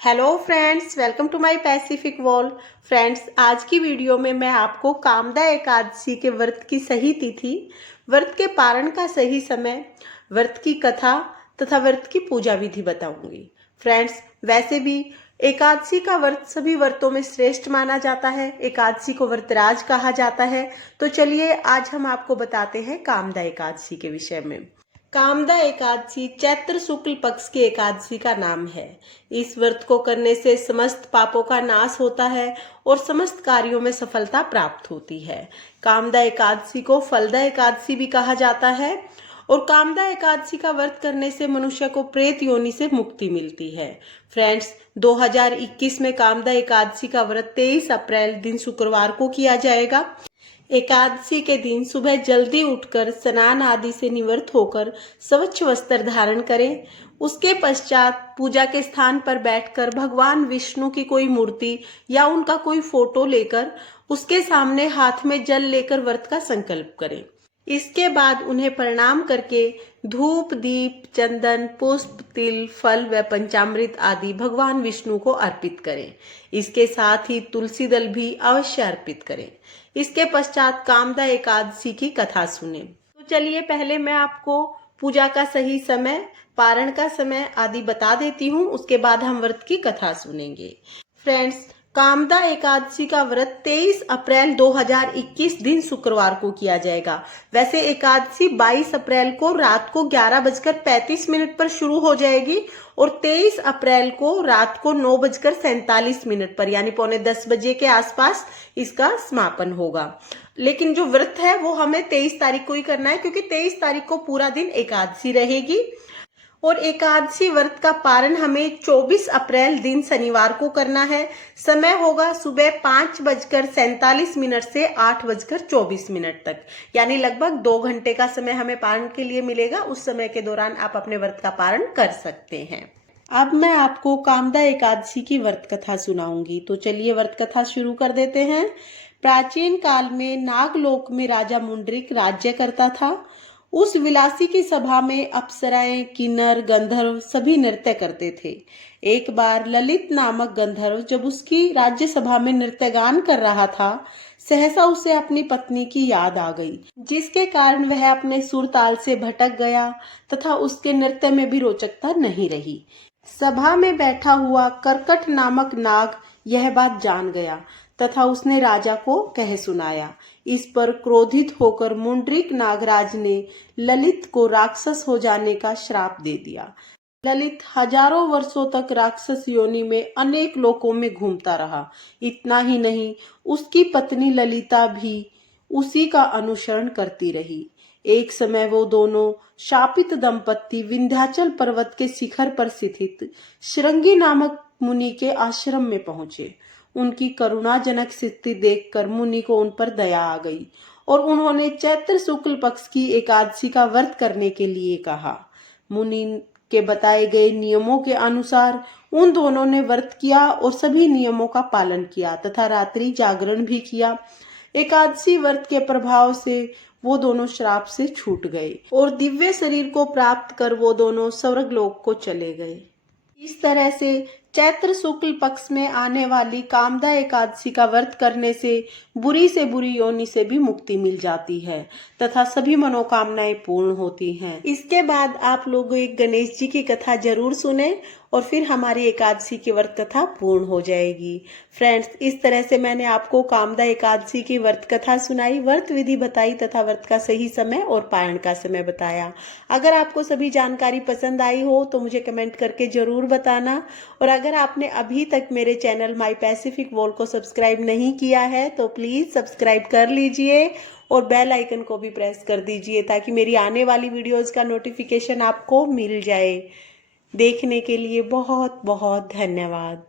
Hello friends, welcome to my pacific wall. Friends, आज की video में मैं आपको कामदा एकादशी के व्रत की सही तिथि, व्रत के पारण का सही समय, व्रत की कथा तथा व्रत की पूजा विधि बताऊंगी। फ्रेंड्स, वैसे भी एकादशी का व्रत सभी व्रतों में श्रेष्ठ माना जाता है। एकादशी को व्रतराज कहा जाता है। तो चलिए आज हम आपको बताते हैं कामदा एकादशी के विषय में। कामदा एकादशी चैत्र शुक्ल पक्ष की एकादशी का नाम है। इस व्रत को करने से समस्त पापों का नाश होता है और समस्त कार्यों में सफलता प्राप्त होती है। कामदा एकादशी को फलदा एकादशी भी कहा जाता है और कामदा एकादशी का व्रत करने से मनुष्य को प्रेत योनि से मुक्ति मिलती है। फ्रेंड्स, 2021 में कामदा एकादशी का व्रत 23 अप्रैल दिन शुक्रवार को किया जाएगा। एकादशी के दिन सुबह जल्दी उठकर स्नान आदि से निवृत्त होकर स्वच्छ वस्त्र धारण करें। उसके पश्चात पूजा के स्थान पर बैठकर भगवान विष्णु की कोई मूर्ति या उनका कोई फोटो लेकर उसके सामने हाथ में जल लेकर व्रत का संकल्प करें। इसके बाद उन्हें प्रणाम करके धूप, दीप, चंदन, पुष्प, तिल, फल व पंचामृत आदि भगवान विष्णु को अर्पित करें। इसके साथ ही तुलसी दल भी अवश्य अर्पित करें। इसके पश्चात कामदा एकादशी की कथा सुने। तो चलिए पहले मैं आपको पूजा का सही समय, पारण का समय आदि बता देती हूँ। उसके बाद हम व्रत की कथा सुनेंगे। फ्रेंड्स, कामदा एकादशी का व्रत 23 अप्रैल 2021 दिन शुक्रवार को किया जाएगा। वैसे एकादशी 22 अप्रैल को रात को 11:35 पर शुरू हो जाएगी और 23 अप्रैल को रात को 9:47 पर यानी 9:45 बजे के आसपास इसका समापन होगा। लेकिन जो व्रत है वो हमें 23 तारीख को ही करना है, क्योंकि 23 तारीख को पूरा दिन एकादशी रहेगी। और एकादशी व्रत का पारण हमें 24 अप्रैल दिन शनिवार को करना है। समय होगा सुबह 5:47 से 8:24 तक, यानी लगभग 2 घंटे का समय हमें पारण के लिए मिलेगा। उस समय के दौरान आप अपने व्रत का पारण कर सकते हैं। अब मैं आपको कामदा एकादशी की व्रत कथा सुनाऊंगी। तो चलिए व्रत कथा शुरू कर देते हैं। प्राचीन काल में नागलोक में राजा मुंडरिक राज्य करता था। उस विलासी की सभा में अप्सराएं, किन्नर, गंधर्व सभी नृत्य करते थे। एक बार ललित नामक गंधर्व जब उसकी राज्य सभा में नृत्य गान कर रहा था, सहसा उसे अपनी पत्नी की याद आ गई, जिसके कारण वह अपने सुर ताल से भटक गया तथा उसके नृत्य में भी रोचकता नहीं रही। सभा में बैठा हुआ कर्कट नामक नाग यह बात जान गया तथा उसने राजा को कह सुनाया। इस पर क्रोधित होकर मुंडरिक नागराज ने ललित को राक्षस हो जाने का श्राप दे दिया। ललित हजारों वर्षों तक राक्षस योनि में अनेक लोकों में घूमता रहा। इतना ही नहीं, उसकी पत्नी ललिता भी उसी का अनुसरण करती रही। एक समय वो दोनों शापित दंपत्ति विंध्याचल पर्वत के शिखर पर स्थित श्रृंगी नामक मुनि के आश्रम में पहुंचे। उनकी करुणाजनक स्थिति देखकर मुनि को उन पर दया आ गई और उन्होंने चैत्र शुक्ल पक्ष की एकादशी का व्रत करने के लिए कहा। मुनि के बताए गए नियमों के अनुसार उन दोनों ने व्रत किया और सभी नियमों का पालन किया तथा रात्रि जागरण भी किया। एकादशी व्रत के प्रभाव से वो दोनों श्राप से छूट गए और दिव्य शरीर को प्राप्त कर वो दोनों स्वर्गलोक को चले गए। इस तरह से चैत्र शुक्ल पक्ष में आने वाली कामदा एकादशी का व्रत करने से बुरी योनि से भी मुक्ति मिल जाती है तथा सभी मनोकामनाएं पूर्ण होती हैं। इसके बाद आप लोग एक गणेश जी की कथा जरूर सुने और फिर हमारी एकादशी की व्रत कथा पूर्ण हो जाएगी। फ्रेंड्स, इस तरह से मैंने आपको कामदा एकादशी की व्रत कथा सुनाई, व्रत विधि बताई तथा व्रत का सही समय और पारण का समय बताया। अगर आपको सभी जानकारी पसंद आई हो तो मुझे कमेंट करके जरूर बताना। और अगर आपने अभी तक मेरे चैनल माई पैसिफिक वॉल को सब्सक्राइब नहीं किया है तो प्लीज सब्सक्राइब कर लीजिए और बेल आइकन को भी प्रेस कर दीजिए, ताकि मेरी आने वाली वीडियोस का नोटिफिकेशन आपको मिल जाए। देखने के लिए बहुत बहुत धन्यवाद।